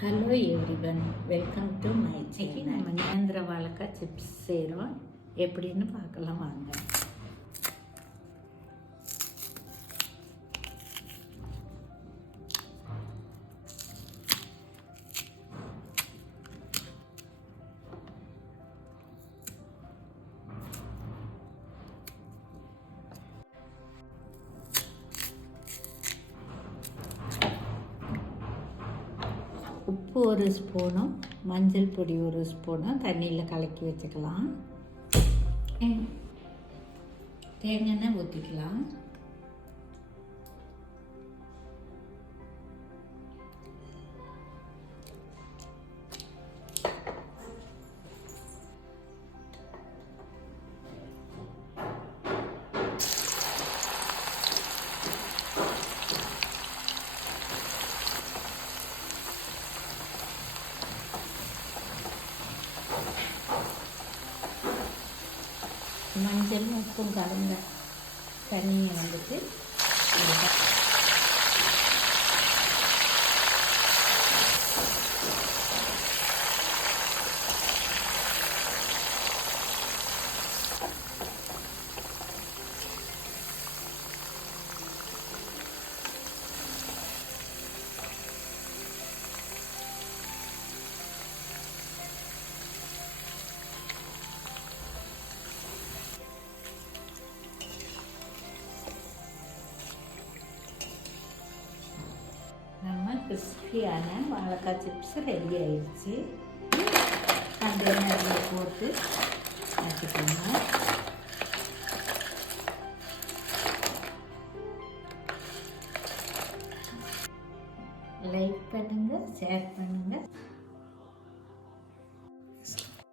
Hello everyone welcome to my இன்னைக்கு நம்ம நேந்திர வாழைக்காய் சிப்ஸ் செய்கிறோம் எப்படின்னு பார்க்கலாம் வாங்க. உப்பு ஒரு ஸ்பூனும் மஞ்சள் பொடி ஒரு ஸ்பூனும் தண்ணியில் கலக்கி வச்சுக்கலாம். தேங்காய் எண்ணெய் ஊற்றிக்கலாம் மஞ்சள் உப்பும் கலந்த தண்ணியை வந்துட்டு கிறிஸ்பியான வாழைக்காய் சிப்ஸ் ரெடி ஆயிடுச்சு அந்த எண்ணெயில் போட்டு வச்சுக்கோங்க லைக் பண்ணுங்கள் ஷேர் பண்ணுங்கள்